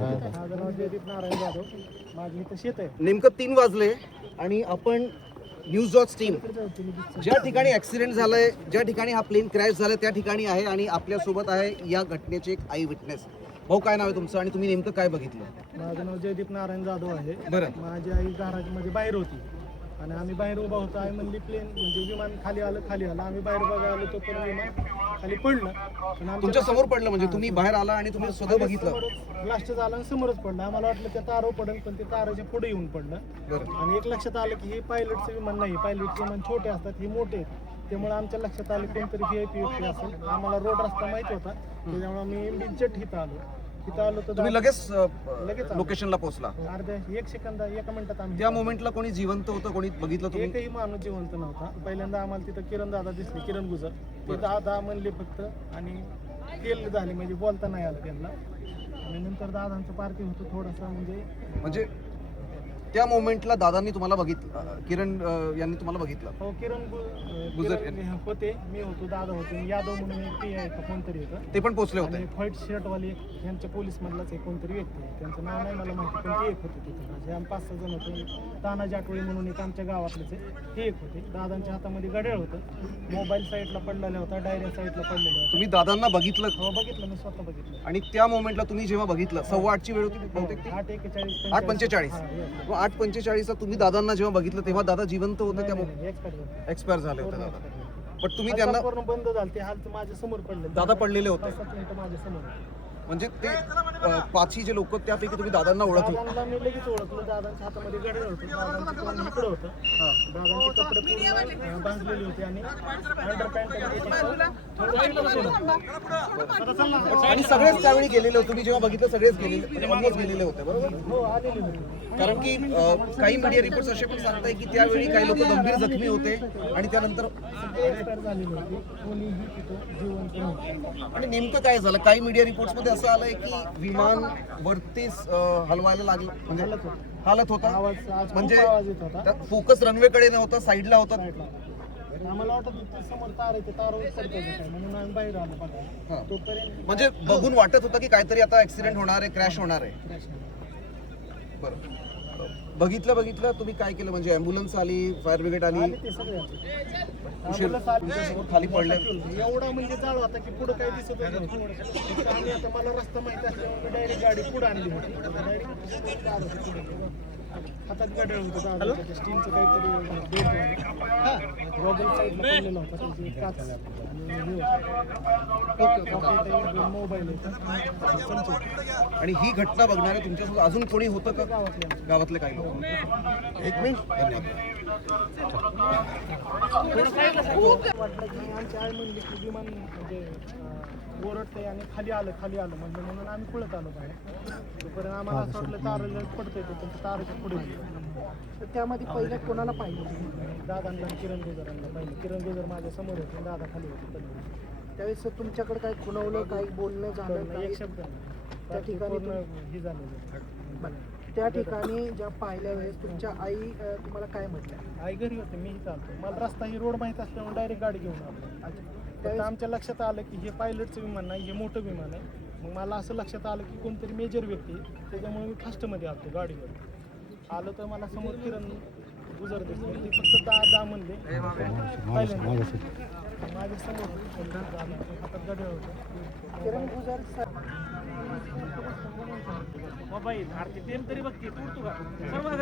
माझं नाव जयदीप नारायण जाधव. माझी इथं शेत आहे. नेमकं 3 वाजले आणि आपण न्यूज डॉट टीम ज्या ठिकाणी ॲक्सिडेंट झालंय, ज्या ठिकाणी हा प्लेन क्रॅश झालाय त्या ठिकाणी आहे आणि आपल्यासोबत आहे या घटनेचे एक आय विटनेस. भाऊ, काय नाव आहे तुमचं आणि तुम्ही नेमकं काय बघितलं? माझं नाव जयदीप नारायण जाधव आहे. बरं. माझी आई घरामध्ये बाहेर होती आणि आम्ही बाहेर उभा होतो. आई म्हणली प्लेन म्हणजे विमान खाली आलं. आम्ही बाहेर बघायला आलो, तोपर्यंत विमान खाली पडलं. तुमच्या समोर पडलं म्हणजे तुम्ही बाहेर आला आणि तुम्ही स्वतः बघितलं? ब्लास्ट झाला आणि समोरच पडलं. आम्हाला वाटलं त्या तारावर पडेल, पण ते ताराच्या पुढे येऊन पडलं. आणि एक लक्षात आलं की हे पायलटचं विमान नाही. पायलटचे विमान छोटे असतात, हे मोठे आहेत. त्यामुळे आमच्या लक्षात आलं कोणतरी VIP व्यक्ती असेल. आम्हाला रोड रस्ता माहिती होता, त्याच्यामुळे आम्ही इमिजिएट इथं आलो तर तुम्ही लगेच लोकेशनला पोहोचला? अर्ध्या 1 सेकंद 1 मिनिटात आम्ही. त्या मोमेंटला कोणी जिवंत होतं, कोणी बघितलं तुम्ही? एकही माणूस जिवंत नव्हता. पहिल्यांदा आम्हाला तिथं किरण दादा दिसले, किरण गुजर. ते दादा म्हणले फक्त आणि फेल झाले, म्हणजे बोलता नाही आलं त्यांना. आणि नंतर दादांचं पार्किंग होतं थोडंसं म्हणजे त्या मोमेंटला दादांनी तुम्हाला बघितलं, किरण यांनी तुम्हाला बघितलं? हो, किरण गुजर होते, मी होतो, दादा होते, यादव म्हणून एक ते आहे कोणतरी होतं, ते पण पोहोचले होते. व्हाईट शर्टवाले यांच्या पोलीस मधलाच एक कोणतरी व्यक्ती आहे, त्यांचं नाव नाही मला माहिती, पण ते एक होते तिथे. म्हणजे आम्ही 5-6 जण होतो. ताना जाटवळी म्हणून एक आमच्या गावातलेच आहे, ते एक होते. दादांच्या हातामध्ये घड्याळ होतं, मोबाईल साईडला पडलेला होता, डायरी साईडला पडलेला होता. तुम्ही दादांना बघितलं? हो, बघितलं, मी स्वतः बघितलं. आणि त्या मोमेंटला तुम्ही जेव्हा बघितलं, 8:15ची वेळ होती बहुतेक, 8:45. 8:45ला तुम्ही दादांना जेव्हा बघितलं तेव्हा दादा जिवंत होते? त्यामुळे एक्सपायर झाले होते दादा. पण तुम्ही त्यांना बंद झालं, ते हाल माझ्या समोर पडले, दादा पडलेले होते माझ्या समोर. म्हणजे ते 5ही जे लोक, त्यापैकी तुम्ही दादांना ओळखलं? दादांना मी लगेच ओळखलं. दादांच्या हातामध्ये घड्याळ होतं, दादांचं तोंड इकडं होतं, दादांचे कपडे पूर्ण बांधलेले होते आणि आणि सगळेच त्यावेळी गेलेले होते. तुम्ही जेव्हा बघितलं सगळेच गेलेले होते, बरोबर? हो, आलेले होते. कारण की काही मीडिया रिपोर्ट्स असे पण सांगताय की त्यावेळी काही लोक गंभीर जखमी होते आणि त्यानंतर आणि नेमकं काय झालं? काही मीडिया रिपोर्ट्स मध्ये असं आलंय की विमान वरतीच हलवायला लागलं, म्हणजे हालत होता, म्हणजे फोकस रनवेकडे नव्हता, साईडला होता. आम्हाला वाटत समोर तार आहे, तारावर पडते म्हणून आम्ही बाहेर आलो बघा. तोपर्यंत म्हणजे बघून वाटत होतं की काहीतरी आता ऍक्सिडेंट होणार आहे, क्रॅश होणार आहे. बरं. बघितलं तुम्ही काय केलं? म्हणजे ॲम्ब्युलन्स आली, फायर ब्रिगेड आली, खाली पडले? एवढा म्हणजे जाळ होता की पुढे काही दिसत नव्हतं. आम्ही आता मला रस्ता माहिती असल्यामुळे डायरेक्ट गाडी पुढे आणली होती. हातात घड्याळ होतं दादाच्या, स्टीलचं काहीतरी गॉगल साईडला पडलेला होता, त्याची काच आणि मोबाईल होता. आणि ही घटना बघणारे तुमच्यासोबत अजून कोणी होतं का? गावातले काही लोक? एक मिनिट, धन्यवाद. वाटलं की आमची आई म्हणली की विमान म्हणजे ओरडते आणि खाली आलं म्हणून आम्ही पळत आलो बाहेर. तोपर्यंत आम्हाला असं वाटलं ताराला पडतंय, पण ताराच्या पुढे. तर त्यामध्ये पहिल्या कोणाला पाहिलं? दादांना, किरण गुजरांना पाहिलं. किरण गुजर माझ्या समोर होते, दादा खाली होते. त्यावेळेस तुमच्याकडे काही खुणवलं, काही बोलणं झालं? एक शब्द त्या ठिकाणी हे झालेलं. त्या ठिकाणी ज्या पाहिल्या वेळेस तुमच्या आई तुम्हाला काय म्हटलं? आई घरी होते, मी चालतो. मला रस्ता ही रोड माहीत असल्यामुळे डायरेक्ट गाडी घेऊन आलो. त्यावेळेस आमच्या लक्षात आलं की हे पायलटचं विमान नाही, हे मोठं विमान आहे. मग मला असं लक्षात आलं की कोणतरी मेजर व्यक्ती, त्याच्यामुळे मी फास्टमध्ये आलो गाडीवर. आलो तर मला समोर किरण गुजर दिसले. ते फक्त दा म्हणले माझ्या समोर हातात गाडी होतं. किरण गुजर मोबाईल आरती तेल तरी बघते, तू का सर माग